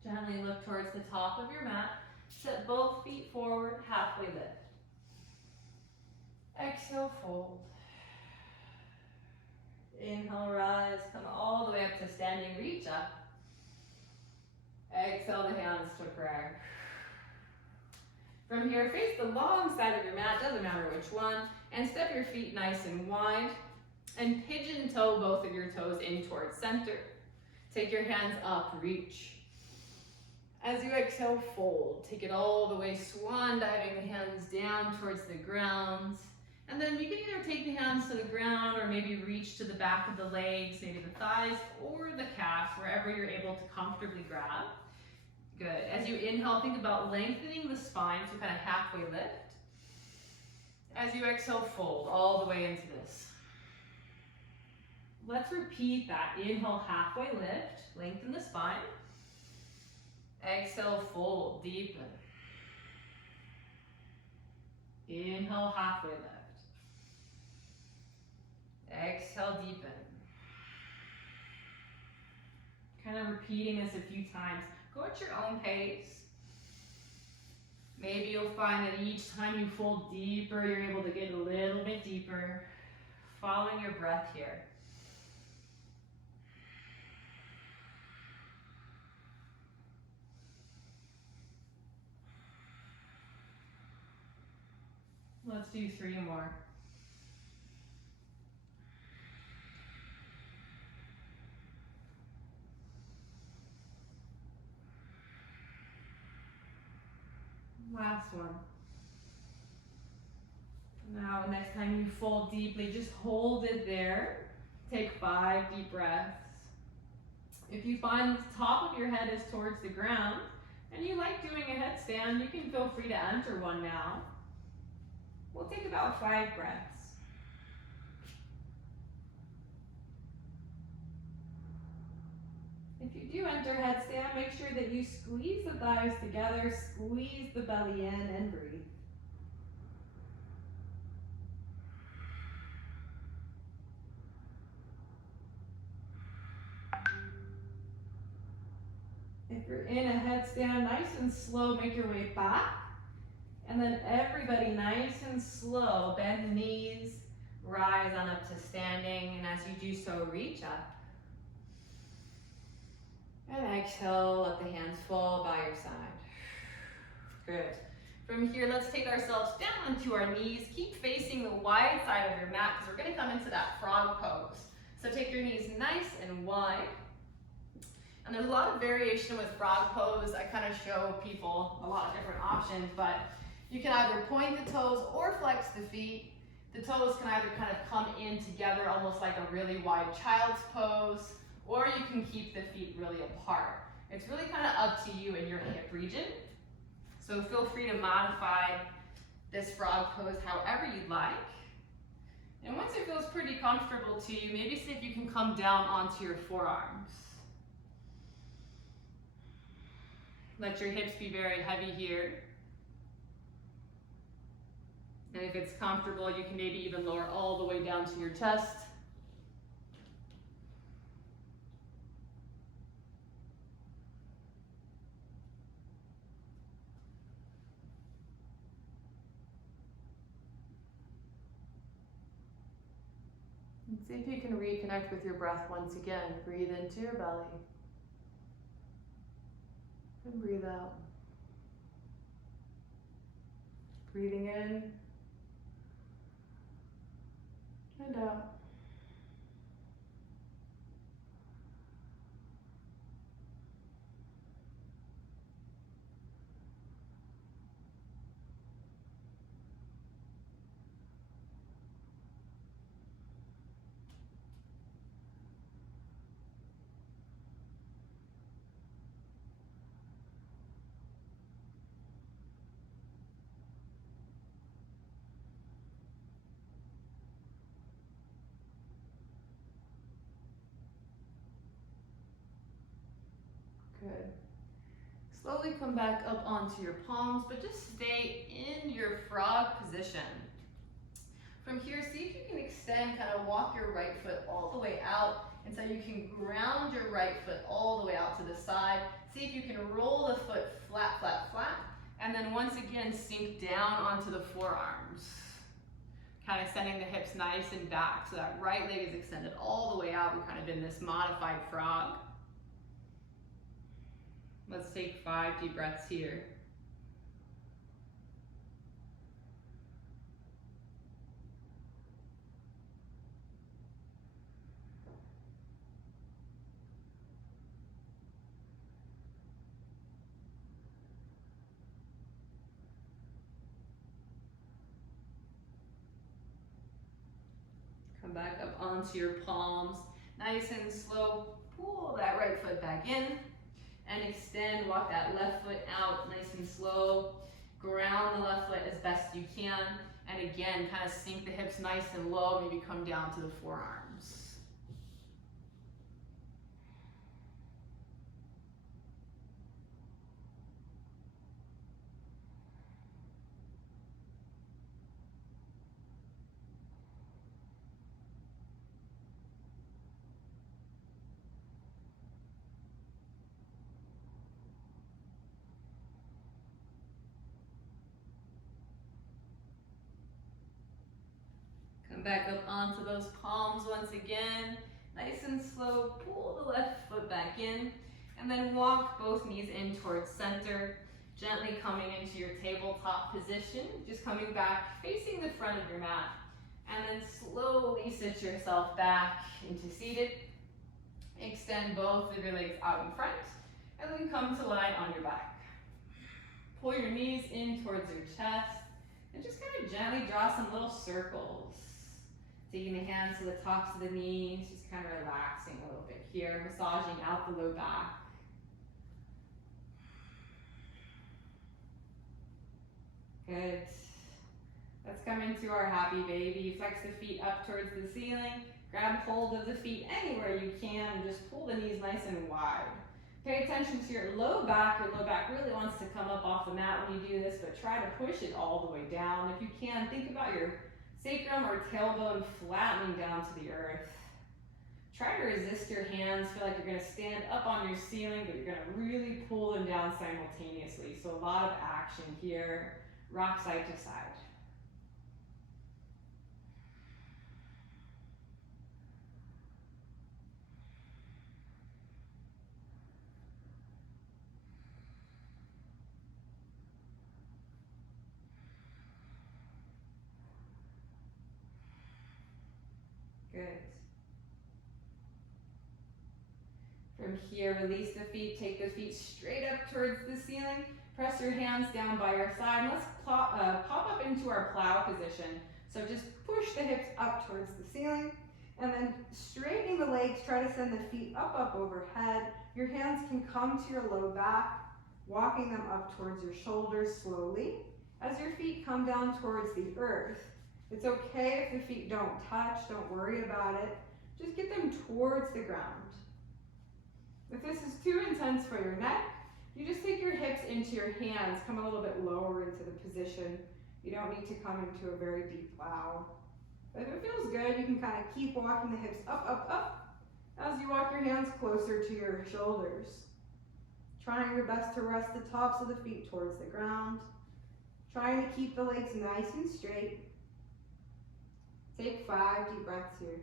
Gently look towards the top of your mat. Set both feet forward, halfway lift. Exhale, fold. Inhale, rise, come all the way up to standing, reach up. Exhale the hands to prayer. From here, face the long side of your mat, doesn't matter which one, and step your feet nice and wide, and pigeon toe both of your toes in towards center. Take your hands up, reach. As you exhale, fold. Take it all the way, swan diving the hands down towards the ground. And then you can either take the hands to the ground or maybe reach to the back of the legs, maybe the thighs or the calves, wherever you're able to comfortably grab. Good. As you inhale, think about lengthening the spine, so kind of halfway lift. As you exhale, fold all the way into this. Let's repeat that. Inhale, halfway lift, lengthen the spine. Exhale, fold, deepen. Inhale, halfway lift. Exhale, deepen. Kind of repeating this a few times. Go at your own pace. Maybe you'll find that each time you fold deeper, you're able to get a little bit deeper. Following your breath here. Let's do 3 more. Last one. Now, next time you fold deeply, just hold it there. Take 5 deep breaths. If you find the top of your head is towards the ground and you like doing a headstand, you can feel free to enter one now. We'll take about 5 breaths. If you do enter headstand, make sure that you squeeze the thighs together, squeeze the belly in, and breathe. If you're in a headstand, nice and slow, make your way back. And then everybody nice and slow, bend the knees, rise on up to standing, and as you do so, reach up. And exhale, let the hands fall by your side. Good. From here, let's take ourselves down onto our knees. Keep facing the wide side of your mat because we're going to come into that frog pose. So take your knees nice and wide. And there's a lot of variation with frog pose. I kind of show people a lot of different options, but you can either point the toes or flex the feet. The toes can either kind of come in together, almost like a really wide child's pose, or you can keep the feet really apart. It's really kind of up to you and your hip region. So feel free to modify this frog pose however you'd like. And once it feels pretty comfortable to you, maybe see if you can come down onto your forearms. Let your hips be very heavy here. And if it's comfortable, you can maybe even lower all the way down to your chest. And see if you can reconnect with your breath once again. Breathe into your belly. And breathe out. Breathing in and out. slowly come back up onto your palms, but just stay in your frog position. From here, see if you can extend, kind of walk your right foot all the way out, and so you can ground your right foot all the way out to the side. See if you can roll the foot flat, flat, flat, and then once again, sink down onto the forearms. Kind of sending the hips nice and back, so that right leg is extended all the way out. We're kind of in this modified frog. Let's take 5 deep breaths here. Come back up onto your palms. Nice and slow, pull that right foot back in and extend, walk that left foot out nice and slow. Ground the left foot as best you can. And again, kind of sink the hips nice and low, maybe come down to the forearms. Come back up onto those palms once again. Nice and slow, pull the left foot back in, and then walk both knees in towards center, gently coming into your tabletop position, just coming back, facing the front of your mat, and then slowly sit yourself back into seated. Extend both of your legs out in front, and then come to lie on your back. Pull your knees in towards your chest, and just kind of gently draw some little circles. Taking the hands to the tops of the knees, just kind of relaxing a little bit here, massaging out the low back. Good. Let's come into our happy baby. Flex the feet up towards the ceiling. Grab hold of the feet anywhere you can and just pull the knees nice and wide. Pay attention to your low back. Your low back really wants to come up off the mat when you do this, but try to push it all the way down. If you can, think about your sacrum or tailbone flattening down to the earth. Try to resist your hands. Feel like you're going to stand up on your ceiling, but you're going to really pull them down simultaneously. So a lot of action here. Rock side to side. Good. From here, release the feet, take the feet straight up towards the ceiling. Press your hands down by your side. And let's pop up into our plow position. So just push the hips up towards the ceiling. And then straightening the legs, try to send the feet up overhead. Your hands can come to your low back, walking them up towards your shoulders slowly. As your feet come down towards the earth, it's okay if the feet don't touch, don't worry about it. Just get them towards the ground. If this is too intense for your neck, you just take your hips into your hands, come a little bit lower into the position. You don't need to come into a very deep plow. But if it feels good, you can kind of keep walking the hips up as you walk your hands closer to your shoulders. Trying your best to rest the tops of the feet towards the ground. Trying to keep the legs nice and straight. Take 5 deep breaths here.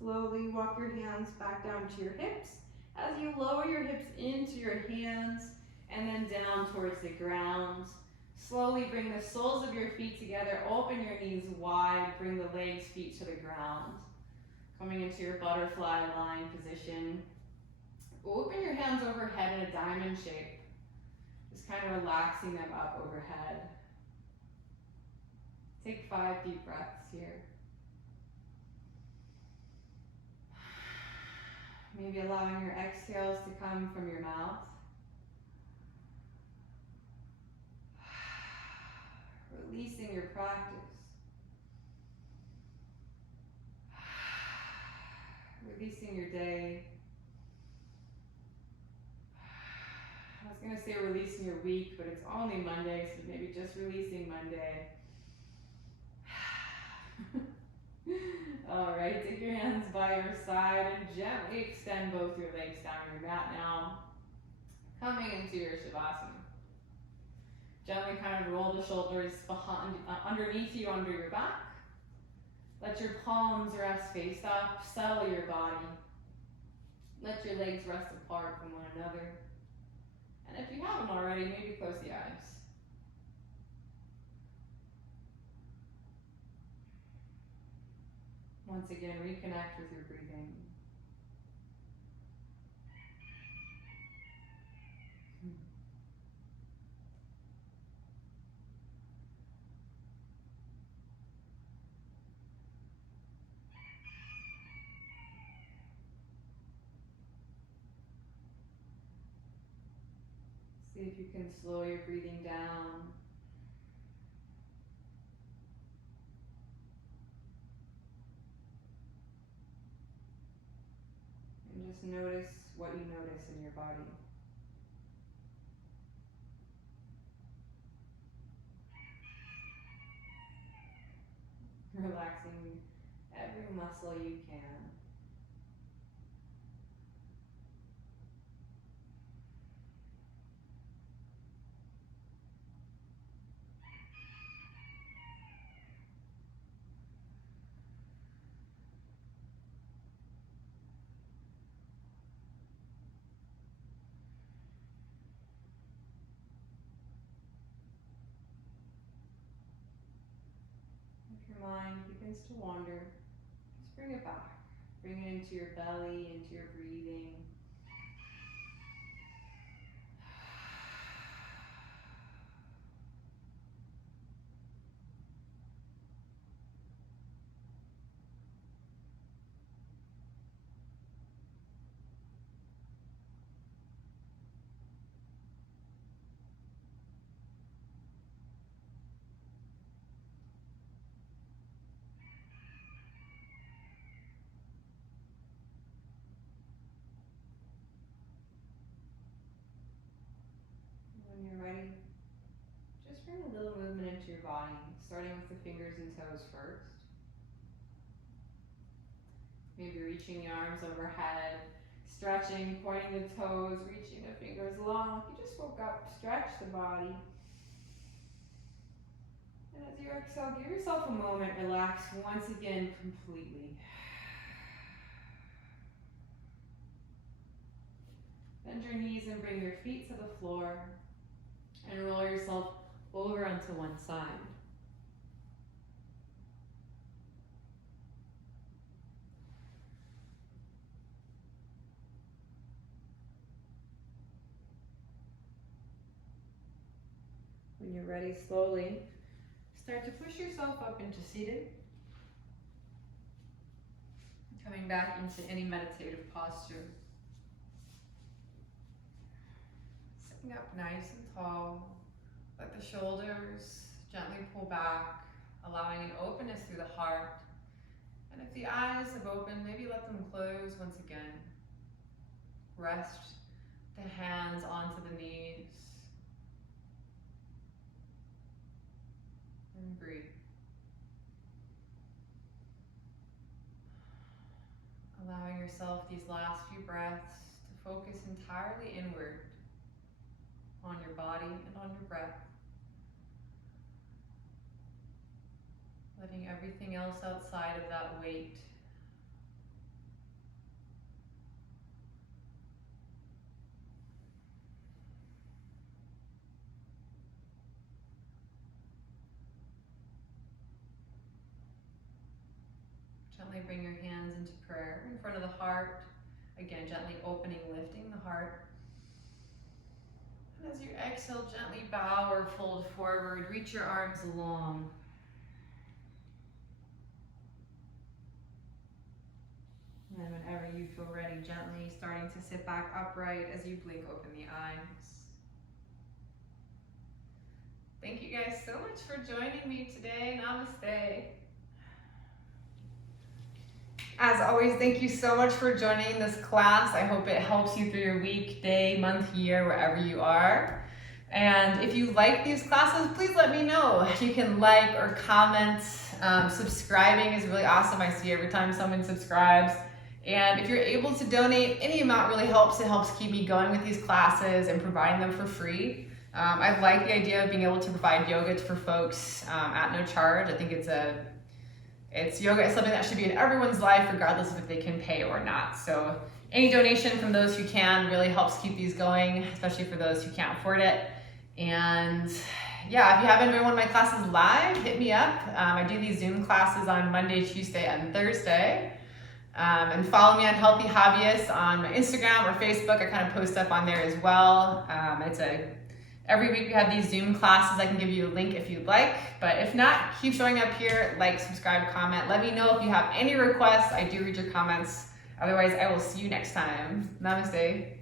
Slowly walk your hands back down to your hips as you lower your hips into your hands and then down towards the ground. Slowly bring the soles of your feet together, open your knees wide, bring the legs, feet to the ground. Coming into your butterfly line position. Open your hands overhead in a diamond shape. Just kind of relaxing them up overhead. Take 5 deep breaths here. Maybe allowing your exhales to come from your mouth. Releasing your practice. Releasing your day. I was going to say releasing your week, but it's only Monday, so maybe just releasing Monday. All right, take your hands by your side and gently extend both your legs down your mat now. Coming into your Shavasana. Gently kind of roll the shoulders behind, underneath you, under your back. Let your palms rest face up. Settle your body. Let your legs rest apart from one another. And if you haven't already, maybe close the eyes. Once again, reconnect with your breathing. See if you can slow your breathing down. And just notice what you notice in your body. Relaxing every muscle you can. If your mind begins to wander, just bring it back. Bring it into your belly, into your breathing. When you're ready, just bring a little movement into your body, starting with the fingers and toes first. Maybe reaching the arms overhead, stretching, pointing the toes, reaching the fingers long. If you just woke up, stretch the body. And as you exhale, give yourself a moment, relax once again completely. Bend your knees and bring your feet to the floor and roll yourself over onto one side. When you're ready, slowly start to push yourself up into seated. Coming back into any meditative posture. Sitting up nice and tall. Let the shoulders gently pull back, allowing an openness through the heart. And if the eyes have opened, maybe let them close once again. Rest the hands onto the knees. And breathe. Allowing yourself these last few breaths to focus entirely inward on your body and on your breath. Letting everything else outside of that weight. Gently bring your hands into prayer in front of the heart. Again, gently opening, lifting the heart. And as you exhale, gently bow or fold forward. Reach your arms long. And whenever you feel ready, gently starting to sit back upright as you blink open the eyes. Thank you guys so much for joining me today. Namaste. As always, thank you so much for joining this class. I hope it helps you through your week, day, month, year, wherever you are. And if you like these classes, please let me know. You can like or comment. Subscribing is really awesome. I see every time someone subscribes. And if you're able to donate, any amount really helps. It helps keep me going with these classes and providing them for free. I like the idea of being able to provide yoga for folks at no charge. I think yoga is something that should be in everyone's life, regardless of if they can pay or not. So any donation from those who can really helps keep these going, especially for those who can't afford it. And yeah, if you haven't been in one of my classes live, hit me up. I do these Zoom classes on Monday, Tuesday, and Thursday. And follow me on Healthy Hobbyists on my Instagram or Facebook. I kind of post stuff on there as well. Every week we have these Zoom classes. I can give you a link if you'd like. But if not, keep showing up here. Like, subscribe, comment. Let me know if you have any requests. I do read your comments. Otherwise, I will see you next time. Namaste.